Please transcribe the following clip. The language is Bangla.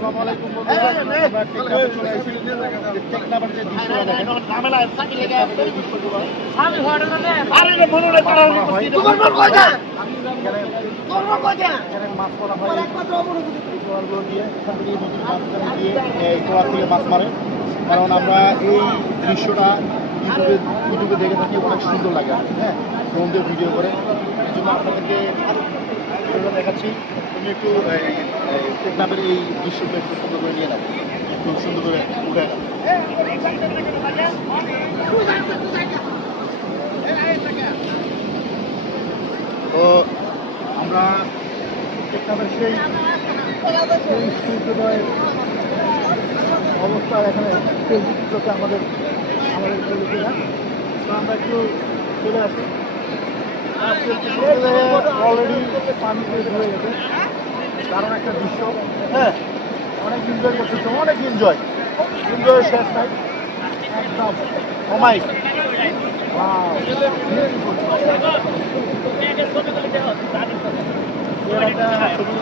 আসসালামু আলাইকুম বন্ধুরা, আমরা টেকনাফে চলে আসি। টেকনাফের যে দৃশ্যটা দেখেন, এখানে মাছ করা হয় এই ট্রলারগুলো দিয়ে, এখান থেকে নদীর মাঝখানে দিয়ে এই ট্রলার থেকে মাছ মারে। কারণ আমরা এই দৃশ্যটা ইউটিউবে দেখে থাকি, অনেক সুন্দর লাগে। হ্যাঁ, ফোন দিয়ে ভিডিও করে, এই জন্য আপনাদেরকে দেখাচ্ছি। তুমি একটু টেকনাফের এই দৃশ্যটা একটু সুন্দর করে নিয়ে নাও, একটু সুন্দর করে উঠে নাও। তো আমরা টেকনাফের সেই সূর্যোদয়ের অবস্থা এখানে ফেসবুক আমাদের লোকেরা। তো আমরা একটু চলে আসি। অলরেডি পানিতে ধরে গেছে, দারুণ একটা দৃশ্য। হ্যাঁ, অনেক এনজয় করতেছে, অনেক এনজয় শেষ নাই একদম। কমাই একটা ছবি